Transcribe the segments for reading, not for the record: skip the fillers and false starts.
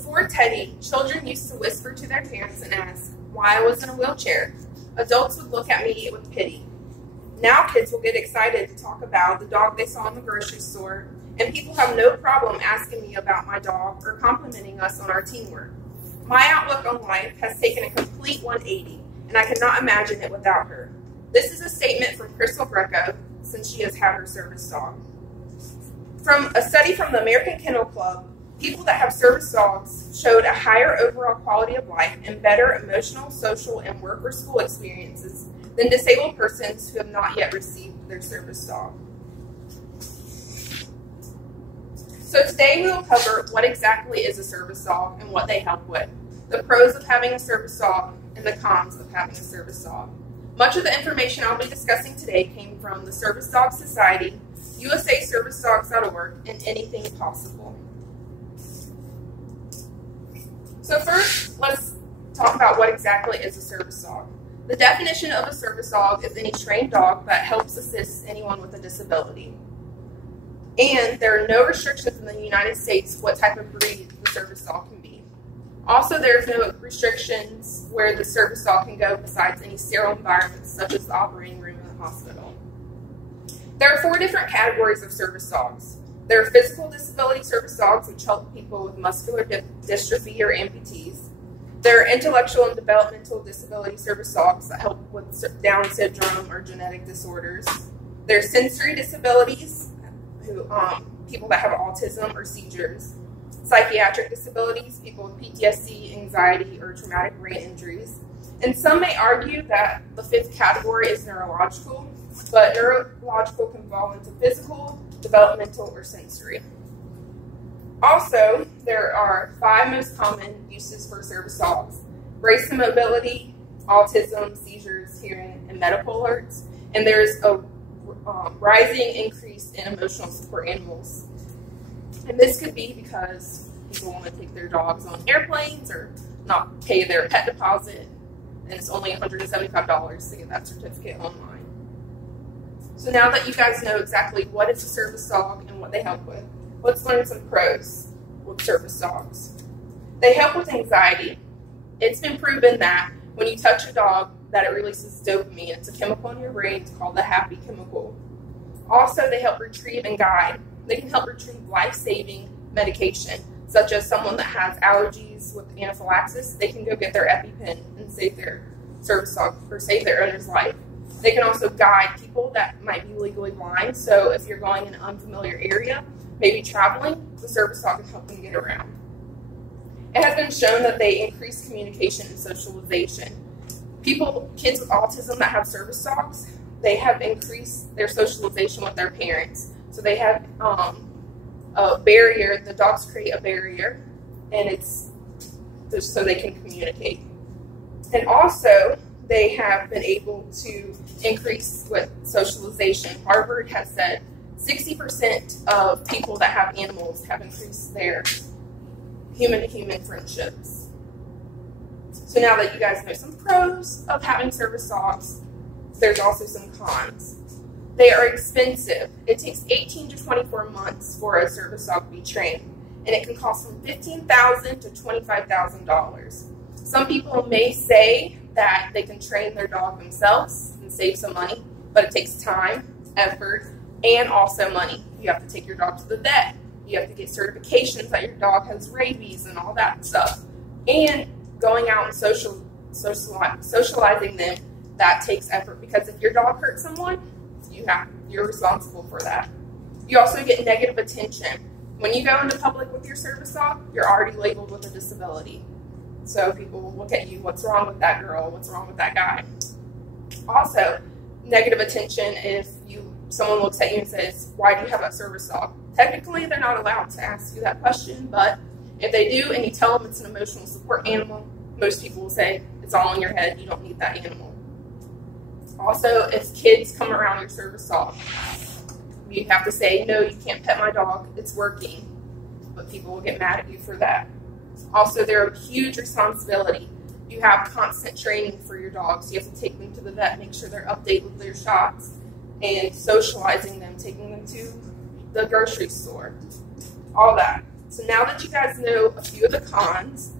Before Teddy, children used to whisper to their parents and ask why I was in a wheelchair. Adults would look at me with pity. Now kids will get excited to talk about the dog they saw in the grocery store, and people have no problem asking me about my dog or complimenting us on our teamwork. My outlook on life has taken a complete 180, and I cannot imagine it without her. This is a statement from Crystal Greco, since she has had her service dog. From a study from the American Kennel Club, people that have service dogs showed a higher overall quality of life and better emotional, social, and work or school experiences than disabled persons who have not yet received their service dog. So today we will cover what exactly is a service dog and what they help with, the pros of having a service dog and the cons of having a service dog. Much of the information I'll be discussing today came from the Service Dog Society, USAServiceDogs.org, and Anything Possible. So first, let's talk about what exactly is a service dog. The definition of a service dog is any trained dog that helps assist anyone with a disability. And there are no restrictions in the United States what type of breed the service dog can be. Also, there's no restrictions where the service dog can go besides any sterile environments such as the operating room in the hospital. There are 4 different categories of service dogs. There are physical disability service dogs, which help people with muscular dystrophy or amputees. There are intellectual and developmental disability service dogs that help with Down syndrome or genetic disorders. There are sensory disabilities, people that have autism or seizures. Psychiatric disabilities, people with PTSD, anxiety, or traumatic brain injuries. And some may argue that the 5th category is neurological, but neurological can fall into physical, developmental, or sensory. Also, there are 5 most common uses for service dogs: brace and mobility, autism, seizures, hearing, and medical alerts. And there's a rising increase in emotional support animals. And this could be because people want to take their dogs on airplanes or not pay their pet deposit, and it's only $175 to get that certificate online. So now that you guys know exactly what is a service dog and what they help with, let's learn some pros with service dogs. They help with anxiety. It's been proven that when you touch a dog, that it releases dopamine. It's a chemical in your brain. It's called the happy chemical. Also, they help retrieve and guide. They can help retrieve life-saving medication, such as someone that has allergies with anaphylaxis. They can go get their EpiPen and save their service dog or save their owner's life. They can also guide people that might be legally blind. So if you're going in an unfamiliar area, maybe traveling, the service dog can help them get around. It has been shown that they increase communication and socialization. Kids with autism that have service dogs, they have increased their socialization with their parents. So they have a barrier, the dogs create a barrier, and it's just so they can communicate. And also, they have been able to increase with socialization. Harvard has said 60% of people that have animals have increased their human-to-human friendships. So now that you guys know some pros of having service dogs, there's also some cons. They are expensive. It takes 18 to 24 months for a service dog to be trained, and it can cost from $15,000 to $25,000. Some people may say that they can train their dog themselves and save some money, but it takes time, effort, and also money. You have to take your dog to the vet. You have to get certifications that your dog has rabies and all that stuff. And going out and socializing them, that takes effort, because if your dog hurts someone, you're responsible for that. You also get negative attention. When you go into public with your service dog, you're already labeled with a disability. So people will look at you, what's wrong with that girl? What's wrong with that guy? Also, negative attention if someone looks at you and says, why do you have a service dog? Technically, they're not allowed to ask you that question, but if they do and you tell them it's an emotional support animal, most people will say, it's all in your head, you don't need that animal. Also, if kids come around your service dog, you have to say, no, you can't pet my dog, it's working. But people will get mad at you for that. Also, they're a huge responsibility. You have constant training for your dogs. You have to take them to the vet, make sure they're updated with their shots, and socializing them, taking them to the grocery store, all that. So now that you guys know a few of the cons,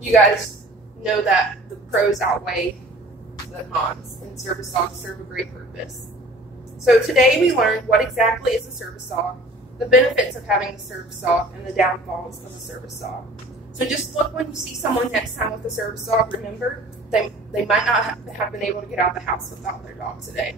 you guys know that the pros outweigh the cons, and service dogs serve a great purpose. So today we learned what exactly is a service dog, the benefits of having a service dog, and the downfalls of a service dog. So just look when you see someone next time with a service dog, remember, they might not have been able to get out of the house without their dog today.